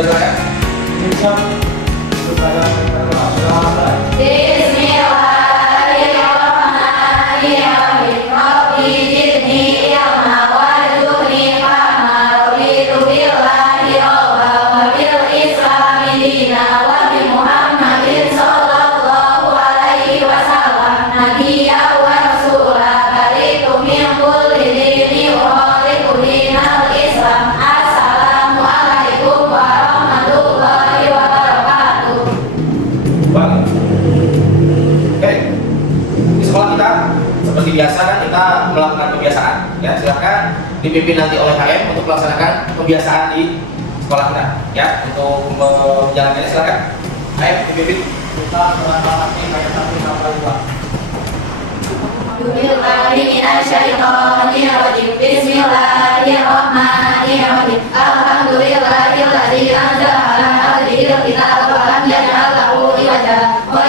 Dipersilakan. Seperti biasa kan kita melakukan kebiasaan, ya silakan dipimpin nanti oleh HM untuk melaksanakan kebiasaan di sekolah kita, ya untuk menjalankannya silakan. HM dipimpin. Kita melakukan ayat 1 sampai 2. Bismillahirrahmanirrahim. Alhamdulillahilladzi anzala 'alal kitaba wa lam yaj'al lahu iwaja wa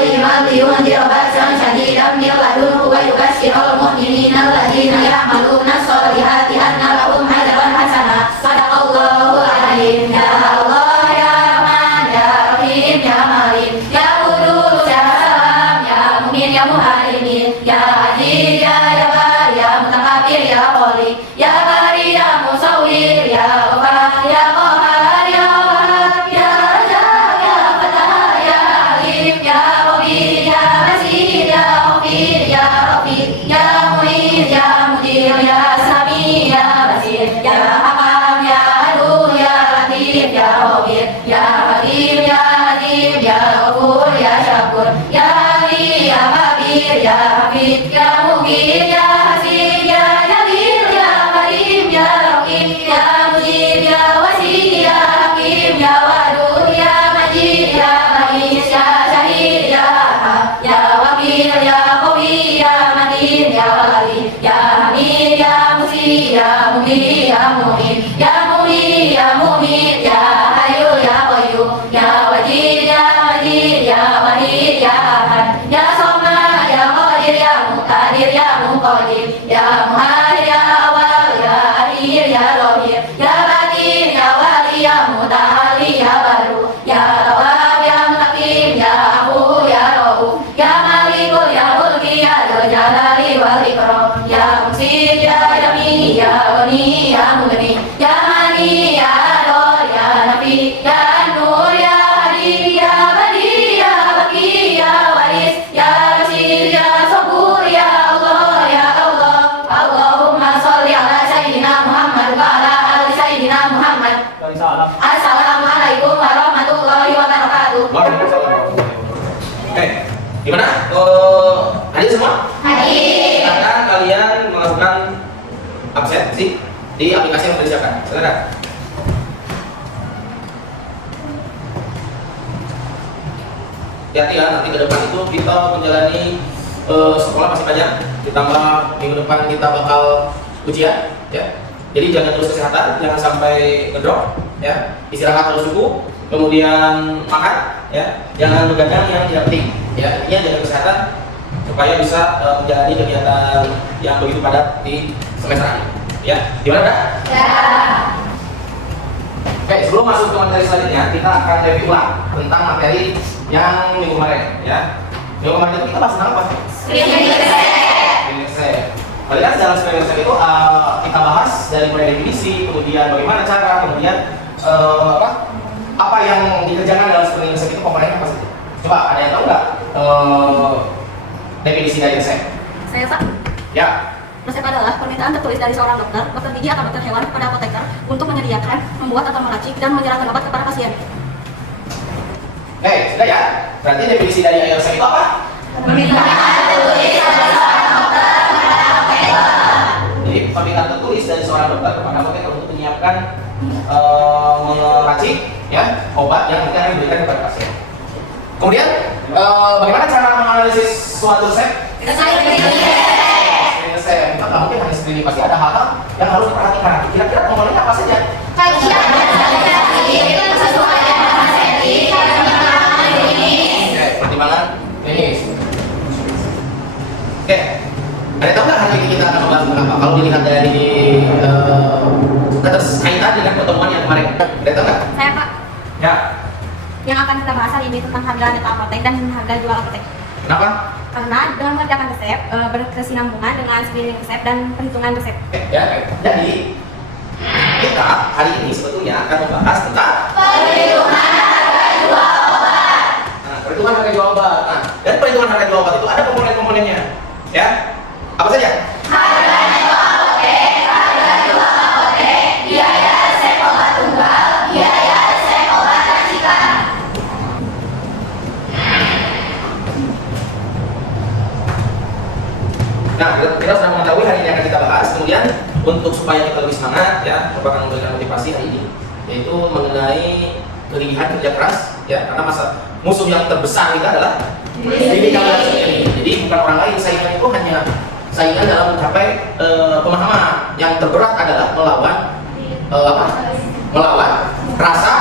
liyunzira ba'san shadidan min ladunhu wa yubashshirul mu'minina alladzina ya'maluna sholihati anna lahum ajran hasanah. Shadaqallahul 'azim. Ya Allah ya Rahman ya Rahim ya Malik ya Qudus ya Salam ya Mu'min ya Muhaimin ya Aziz ya Jabbar ya Mutakabbir ya Khaliq ya Bari ya Musawwir ya Ghaffar ya Qahhar ya Wahhab ya Raja ya Fatah ya Alim ya Khabir ya Basir ya Ghafir ya Rafiq ya Mu'in ya Mudir ya Sami ya Basir ya Hakam ya Adul ya Latif ya Khabir ya Hakim ya Hakim ya Ghafur ya Syakur ya Ali ya Habir ya Hafid ya Mugir ya Hasib ya Jalil ya Karim ya Raqib ya Mujib ya Wasi ya Hakim ya Wadud ya Majid ya Ba'is ya Syahid ya Ahad ya Wakil ya Qawi ya Matin ya Wali ya Hamid ya Musi ya Mubin ya Mu'in ya Muni ya Mu'min ya Hayyu ya Qayyum ya Wajid ya Majid ya Wahid ya Ahad ya Samad ya Qadir ya Muqtadir ya Muqaddim ya Muhajir ya Awal ya Akhir ya Zahir ya Batin ya Wali ya Muta'ali ya Baru ya Tawwab ya Muqim ya Afu ya Rauf ya Malikul ya Mulki ya Dzul Jalali wal Ikram ya Muqsit ya Jami ya Ghani ya Mughni ya Mani ya Adol ya Nafi ya Nur ya Hadi ya Badi ya Baki ya Waris ya Rasyid ya Sabur ya Allah ya Allah. Allahumma sholli ala sayyidina Muhammad wa ala ali sayyidina Muhammad. Assalamualaikum warahmatullahi wabarakatuh. Oke, gimana? Hadir semua? Hadir. Silakan kalian melakukan absensi di aplikasi yang sudah disiapkan. Silakan. Hati-hati ya, nanti ke depan itu kita menjalani sekolah masih banyak. Ditambah minggu depan kita bakal ujian, ya. Jadi jaga terus kesehatan, jangan sampai ngedrop, ya. Istirahat terus cukup, kemudian makan, ya. Jangan begadang yang tidak penting, ya. Intinya jaga kesehatan supaya bisa menjalani kegiatan yang begitu padat di semester ini, ya. Gimana, Kak? Ya. Oke, sebelum masuk ke materi selanjutnya, kita akan review ulang tentang materi yang minggu kemarin, ya. Minggu kemarin itu kita bahas tentang apa? Screening Exam. Padahal dalam screening exam itu kita bahas dari mulai definisi, kemudian bagaimana cara, kemudian apa yang dikerjakan dalam screening exam itu komponennya apa saja? Coba ada yang tahu nggak definisi dari exam? Saya Pak. Ya. Resep adalah permintaan tertulis dari seorang dokter gigi atau dokter hewan kepada apoteker untuk menyediakan, membuat atau meracik dan menyerahkan obat kepada pasien. Oke, sudah ya. Berarti definisi dari exam itu apa? Permintaan tertulis dari seorang dokter kepada apoteker. Jadi permintaan tertulis dari seorang dokter kepada apoteker untuk menyiapkan meracik, ya, obat yang akan diberikan kepada pasien. Kemudian bagaimana cara menganalisis suatu resep? Kita nggak mungkin hanya screening, pasti ada hal-hal yang harus diperhatikan. Kira-kira komponennya apa saja? Kajian dan sesuai dengan setting pertimbangan klinis. Oke, pertimbangan klinis. Oke, ada tahu nggak hari ini kita akan membahas tentang apa? Kalau dilihat dari keterkaitan dengan pertemuan yang kemarin, ada tahu nggak? Saya Pak. Ya, akan kita bahas hari ini tentang harga net apotek dan harga jual apotek. Kenapa? Karena dalam mengerjakan resep berkesinambungan dengan screening resep dan perhitungan resep. Ya, jadi kita hari ini sebetulnya akan membahas tentang Perhitungan harga jual obat. perhitungan harga jual obat. Nah, dan perhitungan harga jual obat itu ada komponen-komponennya. Ya, apa saja? Harga jual apotek, harga jual apotek, biaya resep obat tunggal, biaya resep obat racikan. Nah, kita sudah mengetahui hari ini akan kita bahas. Kemudian untuk supaya kita lebih semangat, ya, Bapak akan memberikan motivasi hari ini, yaitu mengenai kegigihan kerja keras, ya, karena musuh yang terbesar kita adalah diri kalian sendiri. Jadi bukan orang lain, saingan itu hanya saingan dalam mencapai pemahaman. Yang terberat adalah melawan melawan rasa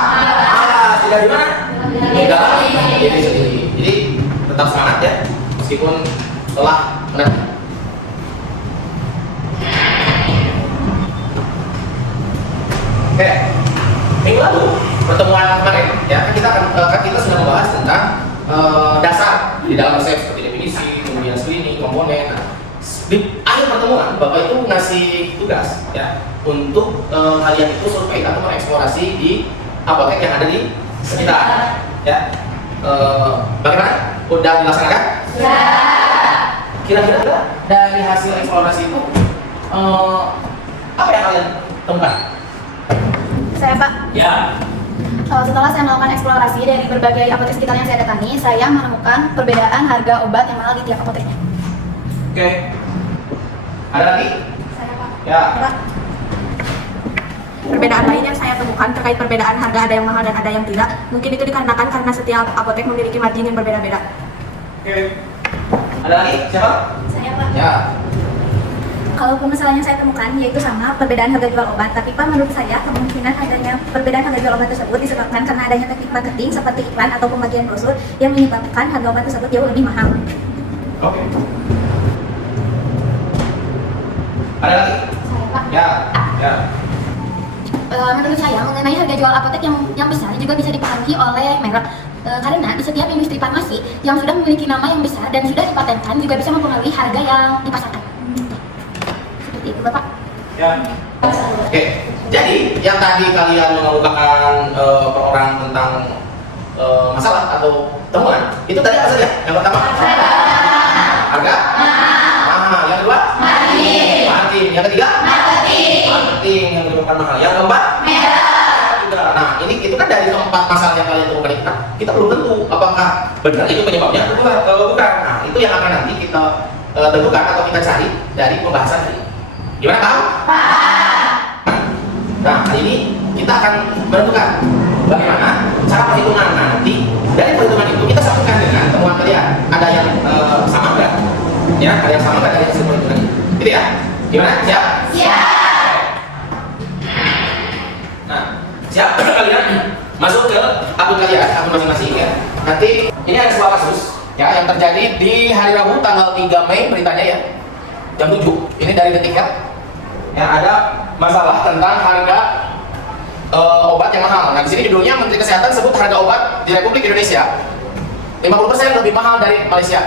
malas. Dari mana? Di dalam diri sendiri. Jadi tetap semangat ya, meskipun telah menang. Oke, minggu lalu pertemuan kemarin ya kita sudah membahas tentang dasar di dalam resep seperti definisi, kemudian screening, komponen. Nah, di akhir pertemuan Bapak itu ngasih tugas ya untuk kalian itu survei atau mengeksplorasi di apotek yang ada di sekitar ya. Bagaimana? Udah dilaksanakan? Ya. Kira-kira dari hasil eksplorasi itu apa yang kalian temukan? Saya Pak, Ya. setelah saya melakukan eksplorasi dari berbagai apotek sekitar yang saya datangi, saya menemukan perbedaan harga obat yang mahal di tiap apoteknya. Oke. Ada lagi? Saya Pak. Ya. Pak, perbedaan lain yang saya temukan terkait perbedaan harga ada yang mahal dan ada yang tidak, mungkin itu dikarenakan karena setiap apotek memiliki margin yang berbeda-beda. Oke. Ada lagi? Siapa? Saya Pak. Ya. Kalau permasalahan yang saya temukan yaitu sama perbedaan harga jual obat, tapi Pak, menurut saya kemungkinan adanya perbedaan harga jual obat tersebut disebabkan karena adanya teknik marketing seperti iklan atau pembagian brosur yang menyebabkan harga obat tersebut jauh lebih mahal. Oke. Ada lagi? Saya Pak. Ya. Ya. Menurut saya mengenai harga jual apotek yang besar juga bisa dipengaruhi oleh merek. Karena di setiap industri farmasi yang sudah memiliki nama yang besar dan sudah dipatenkan juga bisa mempengaruhi harga yang dipasarkan. Seperti itu Bapak. Ya. Oke. Jadi yang tadi kalian mengemukakan per orang tentang masalah atau temuan itu tadi apa saja? Yang pertama harga mahal. Yang kedua margin. Yang ketiga marketing yang menyebabkan mahal. Yang keempat juga. Nah ini itu kan dari keempat masalah yang kalian temukan itu, kita belum tentu apakah benar itu penyebabnya atau bukan. Nah itu yang akan nanti kita tentukan atau kita cari dari pembahasan ini. Gimana, paham? Nah, hari ini kita akan menentukan bagaimana cara perhitungan nanti. Dari perhitungan itu kita sambungkan dengan temuan kalian. Ada yang sama enggak? Ya, ada yang sama enggak dari hasil perhitungan ini? Gitu ya? Gimana? Siap? Nah, siap kalian masuk ke akun kalian, akun masing-masing ya. Nanti ini ada sebuah kasus ya yang terjadi di hari Rabu tanggal 3 Mei beritanya ya. Jam 7. Ini dari Detik ya. Yang ada masalah tentang harga obat yang mahal. Nah, di sini judulnya Menteri Kesehatan sebut harga obat di Republik Indonesia 50% lebih mahal dari Malaysia.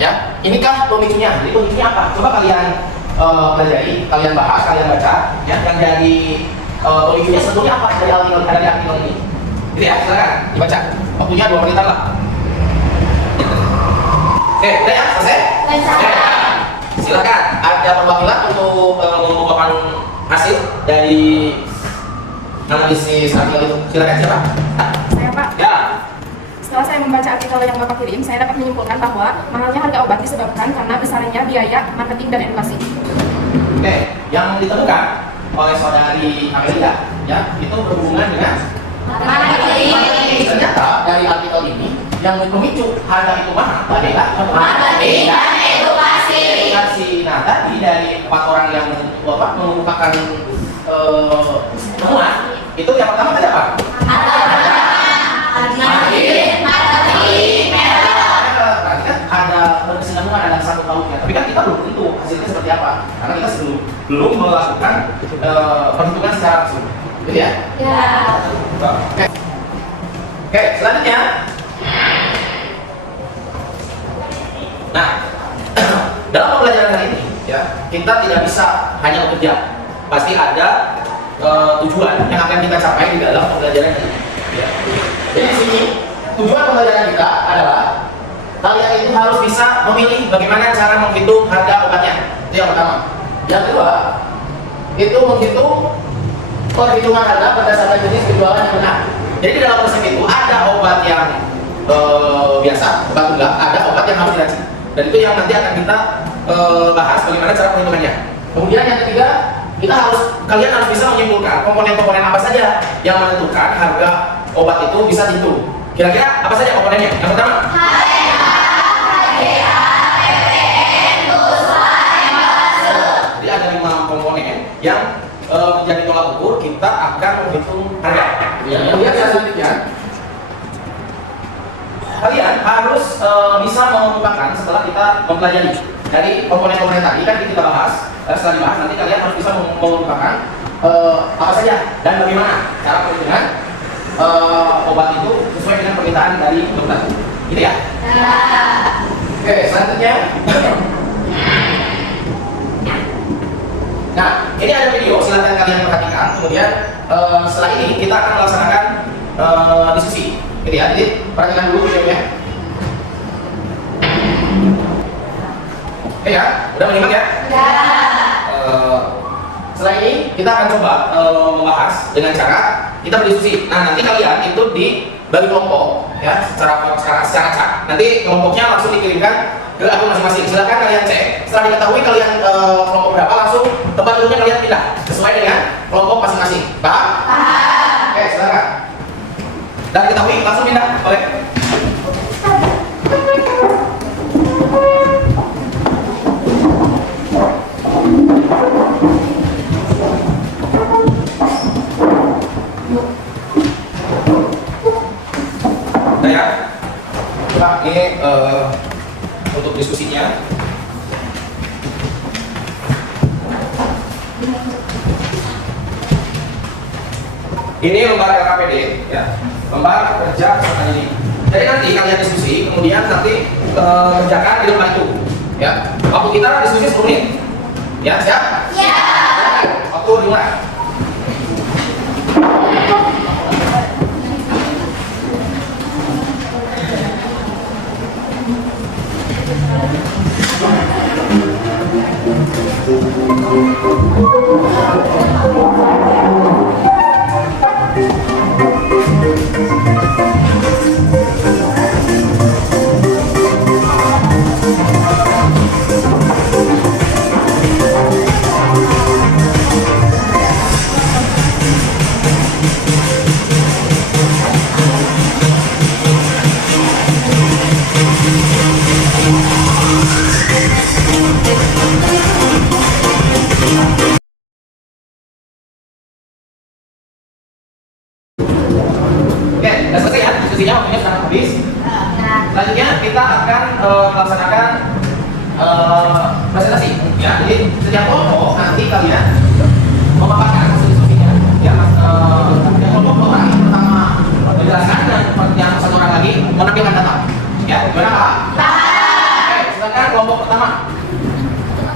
Ya, inikah pemicunya? Jadi pemicunya apa? Coba kalian pelajari, kalian bahas, kalian baca. Ya, yang dari pemicunya sebetulnya apa dari artikel ini? Gitu ya, silakan dibaca. Waktunya 2 menitan lah. Oke, udah ya, selesai? Silakan, ada perwakilan untuk mengumpulkan hasil dari analisis artikel itu. Silakan siapa? Saya Pak. Ya. Setelah saya membaca artikel yang Bapak kirim, saya dapat menyimpulkan bahwa mahalnya harga obat disebabkan karena besarnya biaya marketing dan edukasi. Oke, yang ditemukan oleh saudari Amelia ya itu berhubungan dengan marketing. Ternyata dari artikel ini yang memicu harga itu mahal adalah Marketing dan edukasi. Nah tadi dari 4 orang yang mengemukakan temuan itu yang pertama tadi apa? Berarti kan ada berkesinambungan, ada satu pautnya. Tapi kan kita belum tentu hasilnya seperti apa, karena kita belum melakukan perhitungan secara langsung. Gitu ya? Ya. Oke. Oke, selanjutnya. Nah, dalam pembelajaran kali ini, ya, kita tidak bisa hanya bekerja. Pasti ada tujuan yang akan kita capai di dalam pembelajaran ini. Ya. Jadi di sini tujuan pembelajaran kita adalah kalian itu harus bisa memilih bagaimana cara menghitung harga obatnya. Itu yang pertama. Yang kedua, itu menghitung perhitungan harga berdasarkan jenis penjualan yang benar. Jadi di dalam resep itu ada obat yang biasa, obat tunggal, ada obat yang harus diracik. Dan itu yang nanti akan kita bahas bagaimana cara perhitungannya. Kemudian yang ketiga, kalian harus bisa menyimpulkan komponen-komponen apa saja yang menentukan harga obat itu bisa dihitung. Kira-kira apa saja komponennya? Yang pertama, jadi ada 5 komponen yang menjadi tolak ukur kita akan menghitung harga. Kemudian yang selanjutnya, kalian harus bisa mengungkapkan setelah kita mempelajari dari komponen-komponen tadi kan kita bahas. Setelah dibahas nanti kalian harus bisa mengungkapkan apa saja dan bagaimana cara perhitungan obat itu sesuai dengan permintaan dari dokter. Gitu ya? Oke, selanjutnya. Nah, ini ada video, silahkan kalian perhatikan. Kemudian setelah ini kita akan melaksanakan diskusi. Gitu ya, jadi perhatikan dulu videonya. Oke ya, udah menyimak ya? Setelah ini kita akan coba membahas dengan cara kita berdiskusi. Nah, nanti kalian itu dibagi kelompok ya, secara chat. Nanti kelompoknya langsung dikirimkan ke akun masing-masing. Silakan kalian cek. Setelah diketahui kalian kelompok berapa, langsung tempat duduknya kalian pindah sesuai dengan kelompok masing-masing. Paham? Oke, silakan. Dan diketahui langsung pindah. Boleh. Ini untuk diskusinya. Ini lembar LKPD, ya, lembar kerja peserta didik. Jadi nanti kalian diskusi, kemudian nanti kerjakan di lembar itu, ya. Waktu kita diskusi 10 menit, ya, siap? Ya. Waktu dimulai. Diskusinya waktunya sudah habis. Selanjutnya kita akan melaksanakan presentasi. Ya, jadi setiap kelompok nanti kalian memaparkan hasil diskusinya. Ya, kelompok orang yang pertama menjelaskan dan yang satu orang lagi menampilkan data. Ya, gimana Pak? Oke, silakan kelompok pertama.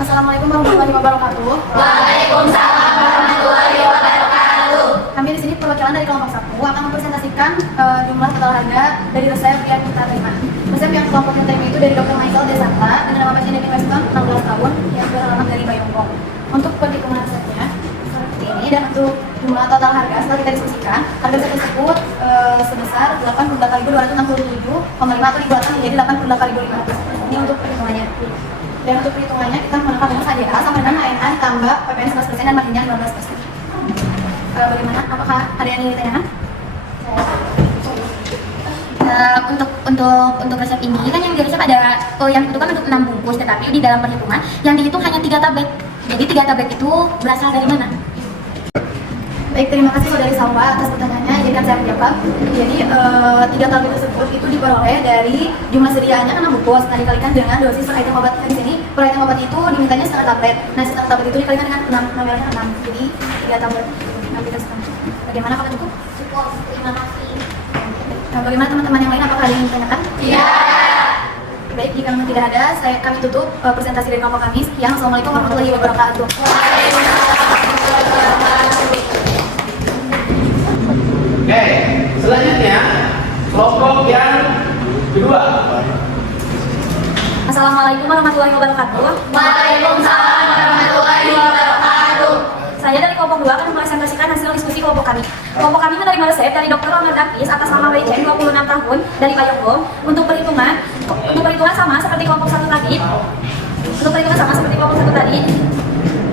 Assalamualaikum warahmatullahi wabarakatuh. Waalaikumsalam warahmatullahi wabarakatuh. Kami di sini perwakilan dari kelompok 1 akan mempresentasikan jumlah total harga dari resep yang kita terima. Resep yang kelompok kita terima itu dari Dr. Michael Desanta dengan nama pasien Denny Weston, 16 tahun, yang beralamat dari Bayongkong. Untuk perhitungan resepnya seperti ini, dan untuk jumlah total harga setelah kita diskusikan, harga resep tersebut sebesar 88.267,5 atau dibuatkan menjadi 88.500. Ini untuk perhitungannya. Dan untuk perhitungannya kita menggunakan rumus HDA sama dengan HNA ditambah PPN 11% dan marginnya 15%. Bagaimana? Apakah ada yang ingin ditanyakan? Untuk resep ini kan yang di resep ada yang dibutuhkan untuk 6 bungkus, tetapi di dalam perhitungan yang dihitung hanya 3 tablet. Jadi 3 tablet itu berasal dari mana? Baik, terima kasih Saudari Salwa atas pertanyaannya. Jadi kan saya menjawab. Jadi 3 tablet tersebut itu diperoleh dari jumlah sediaannya kan 6 bungkus. Nah, dikalikan dengan dosis per item obat di sini. Per item obat itu dimintanya setengah tablet. Nah, setengah tablet itu dikalikan dengan 6, nominalnya 6. Jadi 3 tablet. Bagaimana, Pak, cukup? Cukup, terima kasih. Bagaimana teman-teman yang lain, apakah ada yang ditanyakan? Tidak. Baik, jika memang tidak ada, kami tutup presentasi dari kelompok kami. Sekian, Assalamualaikum warahmatullahi wabarakatuh. Oke, selanjutnya kelompok yang kedua. Assalamualaikum warahmatullahi wabarakatuh. Waalaikumsalam warahmatullahi wabarakatuh. Saya dari kelompok 2 akan mempresentasikan hasil diskusi kelompok kami. Kelompok kami menerima resep dari Dr. Omar Dakis atas nama WC 26 tahun dari Bayogong untuk perhitungan sama seperti kelompok 1 tadi.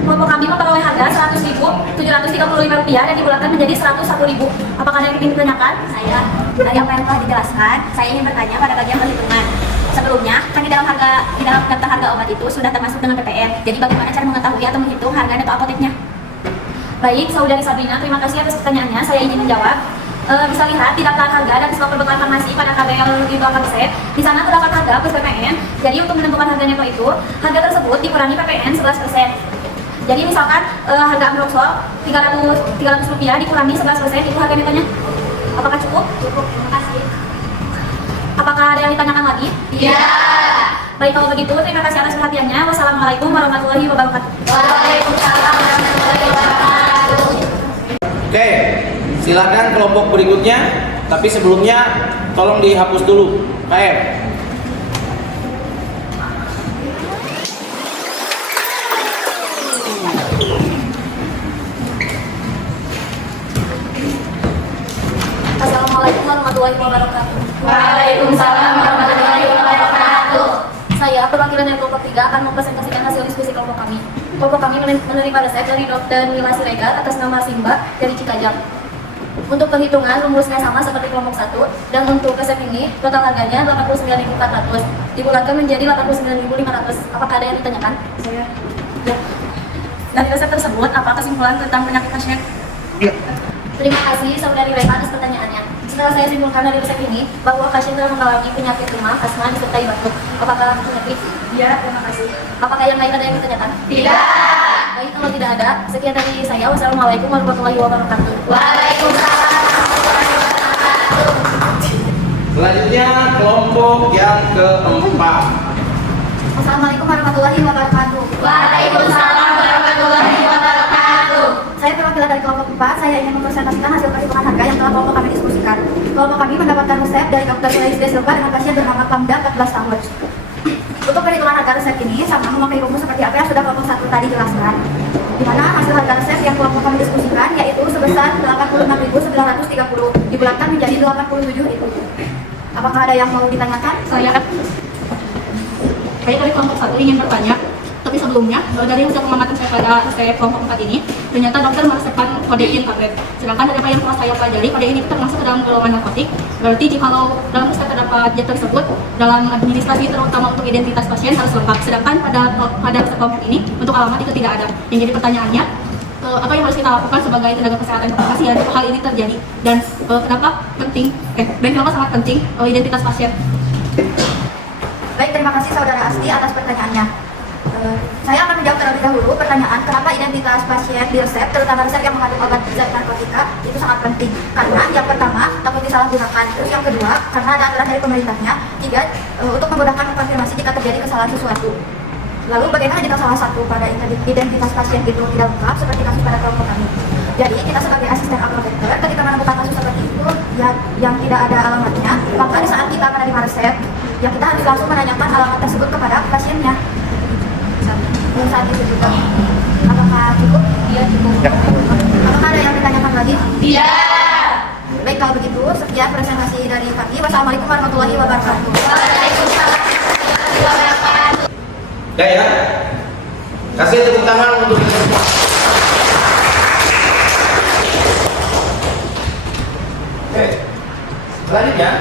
Kelompok kami memperoleh harga Rp100.735 dan dibulatkan menjadi Rp101.000. Apakah ada yang ingin ditanyakan? Dari apa yang telah dijelaskan, saya ingin bertanya pada bagian perhitungan. Sebelumnya, kan di dalam daftar harga obat itu sudah termasuk dengan PPN. Jadi bagaimana cara mengetahui atau menghitung harga neto apoteknya? Baik, saudari Sabrina, terima kasih atas pertanyaannya. Saya ingin menjawab. Bisa lihat di daftar harga dan stok perbekalan farmasi pada tabel di belakang resep. Di sana terdapat harga plus PPN. Jadi untuk menentukan harga neto itu, harga tersebut dikurangi PPN 11%. Jadi misalkan harga Amroxol Rp300 dikurangi 11%, itu harga netonya. Apakah cukup? Cukup, terima kasih. Apakah ada yang ditanyakan lagi? Iya. Baik, kalau begitu terima kasih atas perhatiannya. Wassalamualaikum warahmatullahi wabarakatuh. Waalaikumsalam warahmatullahi wabarakatuh. Oke, silakan kelompok berikutnya. Tapi sebelumnya tolong dihapus dulu. KM. Assalamualaikum warahmatullahi wabarakatuh. Waalaikumsalam warahmatullahi wabarakatuh. Saya perwakilan dari kelompok 3 akan mempresentasikan hasil diskusi kelompok kami. Kelompok kami menerima resep dari Dr. Mila Siregar atas nama Simba dari Cikajang. Untuk perhitungan rumusnya sama seperti kelompok 1, dan untuk resep ini total harganya Rp89.400 dibulatkan menjadi Rp89.500. Apakah ada yang ditanyakan? Saya. Ya. Dari resep tersebut, apa kesimpulan tentang penyakit pasien? Ya. Terima kasih saudari Reva atas pertanyaannya. Setelah saya simpulkan dari resep ini bahwa pasien telah mengalami penyakit demam, asma, disertai batuk. Apakah penyakit? Ya, terima kasih. Apakah yang lain ada yang ditanyakan? Tidak. Baik, kalau tidak ada, sekian dari saya. Wassalamualaikum warahmatullahi wabarakatuh. Waalaikumsalam warahmatullahi wabarakatuh. Selanjutnya kelompok yang keempat. Assalamualaikum warahmatullahi wabarakatuh. Waalaikumsalam warahmatullahi wabarakatuh. Saya perwakilan dari kelompok 4. Saya ingin mempresentasikan hasil perhitungan harga yang telah kelompok kami diskusikan. Kelompok kami mendapatkan resep dari Dr. Ilais De Silva dengan pasien bernama Pamda 14 tahun. Untuk perhitungan harga resep ini sama memakai rumus seperti apa yang sudah kelompok 1 tadi jelaskan. Di mana hasil harga resep yang kelompok kami diskusikan yaitu sebesar Rp86.930 dibulatkan menjadi Rp87.000. Apakah ada yang mau ditanyakan? Saya dari kelompok 1 ingin bertanya, tapi sebelumnya dari hasil pengamatan saya pada resep kelompok 4 ini, ternyata dokter meresepkan kodein tablet. Sedangkan dari apa yang telah saya pelajari, kodein itu termasuk ke dalam golongan narkotik. Berarti jikalau dalam resep terdapat zat tersebut, dalam administrasi terutama untuk identitas pasien harus lengkap. Sedangkan pada resep kelompok ini, untuk alamat itu tidak ada. Yang jadi pertanyaannya, apa yang harus kita lakukan sebagai tenaga kesehatan pasien hal ini terjadi, dan kenapa sangat penting identitas pasien. Baik, terima kasih saudara Asti atas pertanyaannya. Saya akan menjawab terlebih dahulu pertanyaan kenapa identitas pasien di resep, terutama resep yang mengandung obat zat narkotika, itu sangat penting. Karena yang pertama, takut disalahgunakan. Terus yang kedua, karena ada aturan dari pemerintahnya. Tiga, untuk memudahkan konfirmasi jika terjadi kesalahan sesuatu. Lalu bagaimana jika salah satu pada identitas pasien itu tidak lengkap, seperti kasus pada kelompok kami. Jadi kita sebagai asisten apoteker ketika menemukan kasus seperti itu yang tidak ada alamatnya, maka di saat kita menerima resep, ya kita harus langsung menanyakan alamat tersebut kepada pasiennya. Saat itu juga. Apakah cukup? Iya, cukup. Apakah ada yang ditanyakan lagi? Tidak. Baik, kalau begitu sekian presentasi dari kami. Wassalamualaikum warahmatullahi wabarakatuh. Waalaikumsalam warahmatullahi wabarakatuh. Udah ya? Kasih tepuk tangan untuk kita semua. Oke. Selanjutnya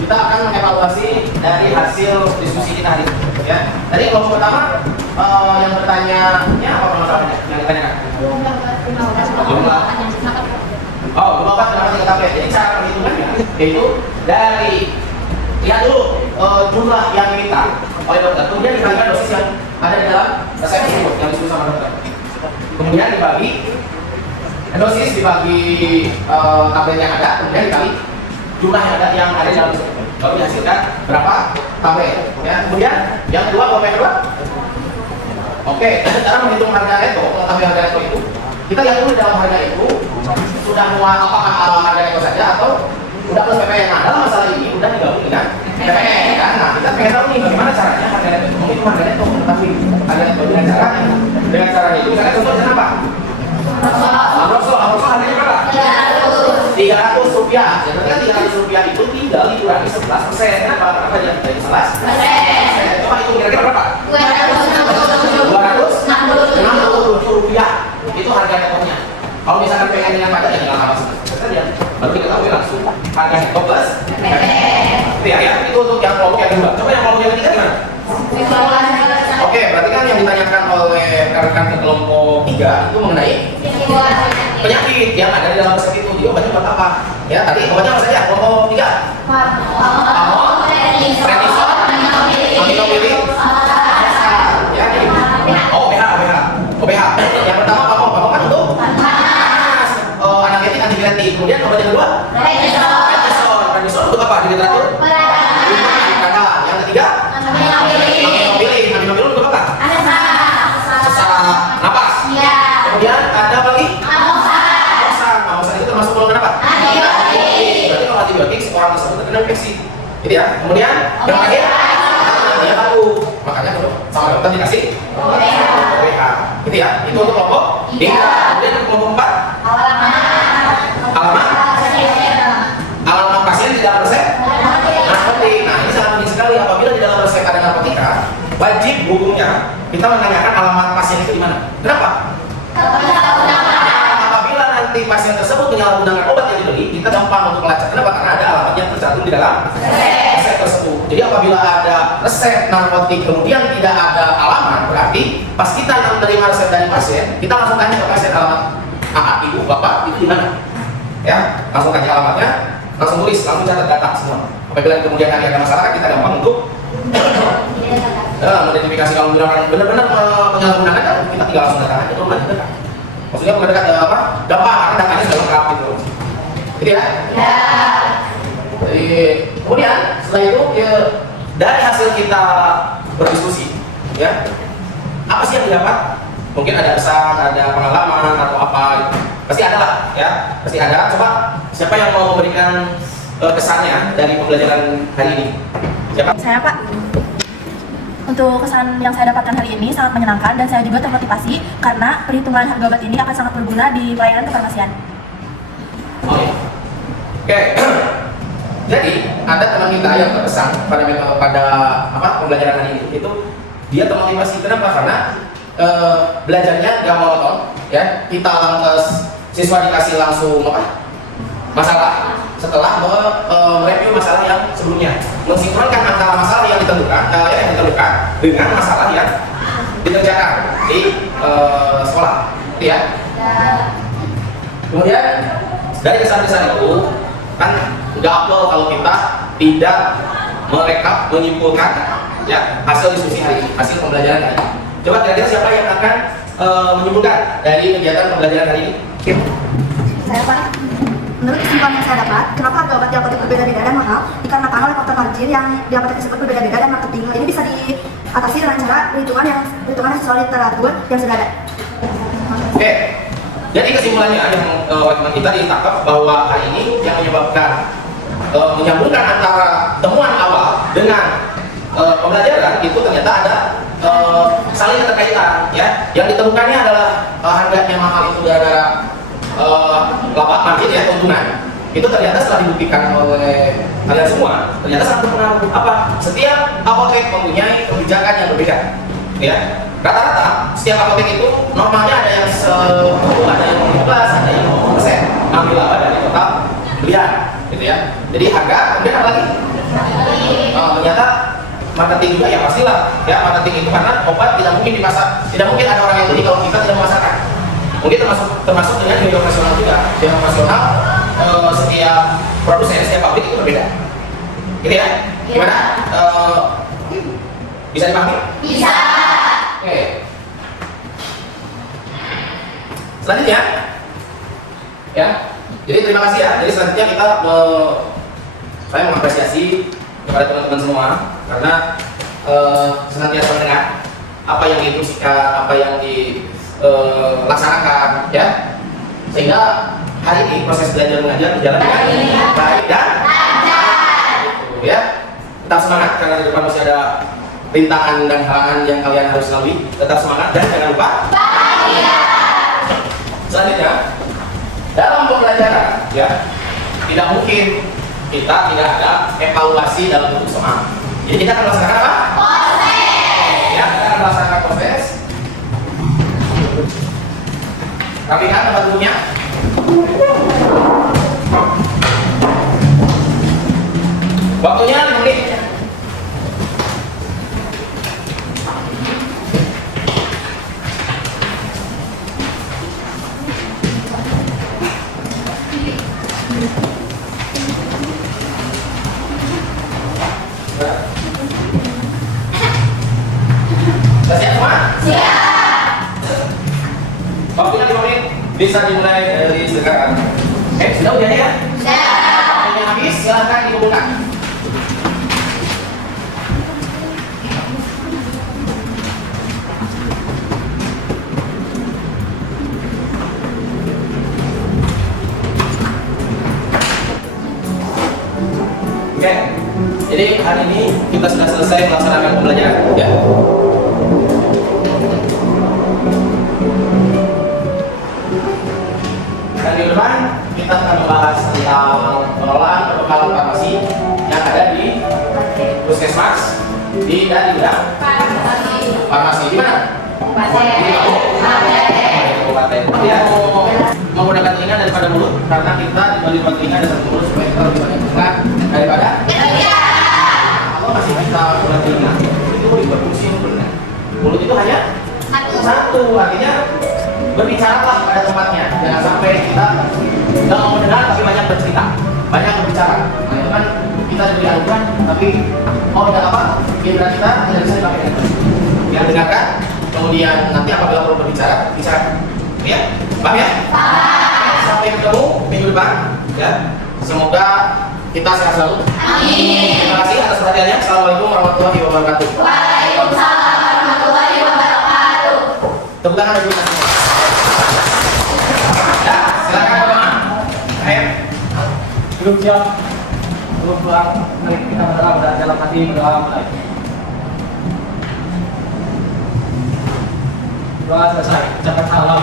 kita akan mengevaluasi dari hasil diskusi kita hari ini. Ya. Tadi kelompok pertama yang bertanya apa permasalahannya? Yang ditanyakan? Jumlah. Oh, jumlah obat berapa tiga tablet. Jadi cara perhitungannya yaitu dari lihat dulu jumlah yang diminta oleh dokter, kemudian dikalikan dosis yang ada di dalam resep tersebut yang disebut sama dokter. Kemudian dibagi dosis dibagi tablet yang ada, kemudian dikali jumlah yang ada di dalam resep. Lalu dihasilkan berapa tablet. Ya. Kemudian yang kedua, apa yang kedua? Oke, cara menghitung harga neto, mengetahui harga neto itu, kita lihat dulu di dalam harga itu sudah muat apakah harga neto saja atau udah plus PPN. Nah, dalam masalah ini udah digabung dengan PPN kan. Nah, kita pengen tahu nih bagaimana caranya harga neto itu menghitung harga neto, mengetahui harga neto dengan caranya itu misalnya contoh dengan apa? Amrokso harganya berapa? 300 rupiah. Ya, berarti kan 300 rupiah itu tinggal dikurangi 11%. Kenapa? Kenapa dia dari 11%? Coba hitung kira-kira berapa? 267 rupiah. Itu harga netonya. Kalau misalkan pengen dengan pajak ya tinggal tambah 11% saja. Baru kita tahu langsung harga neto plus PPN. Ya, itu untuk yang kelompok yang kedua. Coba yang kelompok yang ketiga gimana? Oke, berarti kan yang ditanyakan oleh rekan ke kelompok 3 itu mengenai penyakit yang ada di dalam resep itu. Dia obatnya buat apa? Ya, tadi obatnya apa saja? Kelompok 3. Amol, prednison, aminopilin, ya, OBH. Yang pertama pamong kan untuk analgetik, antipiretik. Kemudian obat yang kedua? Prednison untuk apa di literatur? Yang ketiga? Aminopilin untuk apa? Sesak napas. Kemudian ada apa lagi? Amoxan itu termasuk golongan apa? Berarti kalau antibiotik orang tersebut terkena infeksi. Gitu ya. Kemudian yang terakhir dia baru. Makanya kalau sama dokter dikasih OBH. Gitu ya. Itu untuk kelompok 3. Kemudian untuk kelompok 4 alamat pasien di dalam resep narkotik. Nah, ini sangat penting sekali. Apabila di dalam resep ada narkotika, wajib hukumnya kita menanyakan alamat pasien itu di mana. Kenapa? Apabila nanti pasien tersebut menyalahgunakan obat yang dibeli, kita gampang untuk melacak. Kenapa? Karena ada alamat yang tercantum di dalam resep tersebut. Jadi apabila ada resep narkotik kemudian tidak ada alamat, berarti pas kita menerima resep dari pasien, kita langsung tanya ke pasien alamat ibu, bapak itu di mana? Ya, langsung tanya alamatnya, langsung tulis, langsung catat data semua. Apabila kemudian ada masalah, kita gampang untuk mengidentifikasi. Kalau benar-benar penyalahgunaan kan kita tinggal langsung datang aja ke rumah kita. Maksudnya mendekat gampang karena datanya sudah lengkap gitu. Gitu ya? Ya. Jadi kemudian setelah itu ya, dari hasil kita berdiskusi, ya apa sih yang didapat? Mungkin ada kesan, ada pengalaman atau apa gitu. Pasti ada lah, ya pasti ada. Coba siapa yang mau memberikan kesannya dari pembelajaran hari ini? Siapa? Saya, Pak. Untuk kesan yang saya dapatkan hari ini sangat menyenangkan dan saya juga termotivasi karena perhitungan harga obat ini akan sangat berguna di pelayanan kefarmasian. Oh iya. Oke. Jadi ada teman kita yang berkesan pada pembelajaran hari ini itu dia termotivasi. Kenapa? Karena belajarnya gak monoton, ya. Kita siswa dikasih langsung masalah setelah mereview masalah yang sebelumnya, mensinkronkan antara masalah yang ditentukan dengan masalah yang dikerjakan di sekolah, ya. Kemudian dari kesan-kesan itu kan nggak afdol kalau kita tidak merekap, menyimpulkan ya hasil diskusi hari ini, hasil pembelajaran hari ini. Coba kira-kira siapa yang akan menyimpulkan dari kegiatan pembelajaran hari ini? Kim? Saya, Pak. Menurut kesimpulan yang saya dapat, kenapa harga obat di apotek berbeda-beda dan mahal? Dikarenakan oleh faktor margin yang di apotek tersebut berbeda-beda dan marketing. Ini bisa diatasi dengan cara perhitungan sesuai literatur yang sudah ada. Oke. Jadi kesimpulannya yang teman kita ditangkap bahwa hari ini yang menyebabkan menyambungkan antara temuan awal dengan pembelajaran itu ternyata ada saling keterkaitan, ya. Yang ditemukannya adalah harganya mahal itu gara-gara lapak margin ya, keuntungan. Itu ternyata setelah dibuktikan oleh kalian semua, ternyata sangat berpengaruh. Setiap apotek mempunyai kebijakan yang berbeda, ya. Rata-rata setiap apotek itu normalnya ada yang 10, ada yang 15, ada yang 20% ambil laba dari total pembelian, gitu ya. Jadi harga, kemudian apa lagi? Ternyata marketing juga ya pastilah, ya marketing itu karena obat tidak mungkin dipasar, tidak mungkin ada orang yang beli kalau kita tidak memasarkan. Mungkin termasuk dengan biaya operasional juga. Biaya operasional setiap produsen, setiap pabrik itu berbeda. Gitu ya? Gimana? Bisa dipahami? Bisa. Oke. Selanjutnya, Ya. Jadi terima kasih ya. Jadi selanjutnya kita saya mengapresiasi kepada teman-teman semua karena senantiasa mendengar apa yang diinstruksikan, apa yang dilaksanakan, ya. Sehingga hari ini proses belajar mengajar berjalan dengan baik dan lancar. Ya. Tetap semangat karena di depan masih ada rintangan dan halangan yang kalian harus lalui. Tetap semangat dan jangan lupa bahagia. Selanjutnya, dalam pembelajaran, ya, tidak mungkin kita tidak ada evaluasi dalam bentuk soal. Jadi kita akan melaksanakan apa? Proses. Ya, kita akan melaksanakan proses. Rapikan tempat duduknya. Waktunya 5 menit. Sudah siap semua? Siap. Waktunya 5 menit. Bisa dimulai dari sekarang. Sudah ujiannya ya? Sudah. Waktunya habis, silahkan dikumpulkan. Oke, jadi hari ini kita sudah selesai melaksanakan pembelajaran. Ya. Dan di depan kita akan membahas tentang pengelolaan perbekalan farmasi yang ada di Puskesmas di bidang farmasi. Di mana? Di Kabupaten. Ya, menggunakan telinga daripada mulut karena kita dibagi dua telinga dan mulut supaya kita lebih banyak dengar daripada kalau masih kita dua telinga itu berfungsi benar. Mulut itu hanya satu, artinya berbicaralah pada tempatnya. Jangan sampai kita nggak mau mendengar tapi banyak bercerita, banyak berbicara. Nah itu kan kita diberi anugerah tapi mau tidak apa, indera kita tidak bisa dipakai. Yang dengarkan, kemudian nanti apabila perlu berbicara, bicara. Ya, paham ya? Paham. Sampai ketemu minggu depan. Ya, semoga kita sehat selalu. Amin. Terima kasih atas perhatiannya. Assalamualaikum warahmatullahi wabarakatuh. Waalaikumsalam warahmatullahi wabarakatuh. Tepuk tangan bagi kita semua. Ya, silakan teman-teman. Ayo. Belum siap. Belum pulang. Mari kita berdoa pada dalam hati berdoa mulai. Doa selesai. Ucapkan salam.